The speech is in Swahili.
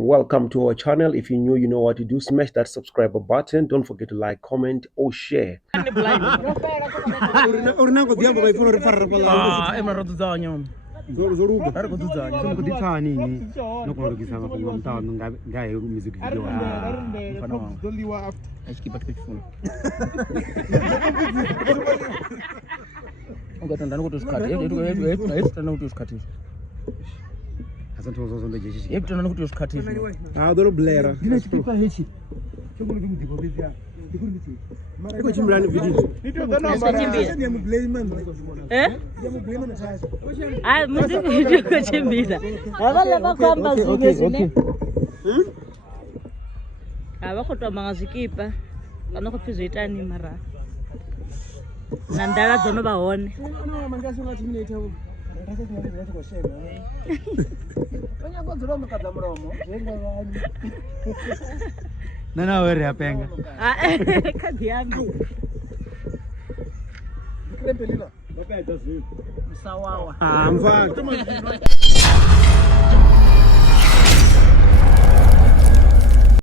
Welcome to our channel. If you're new, you know what to do. Smash that subscribe button. Don't forget to like, comment, or share. Ndala dzono vha hone. Nana wewe yapenga. Kadi yangu. Msawawa. Mfano.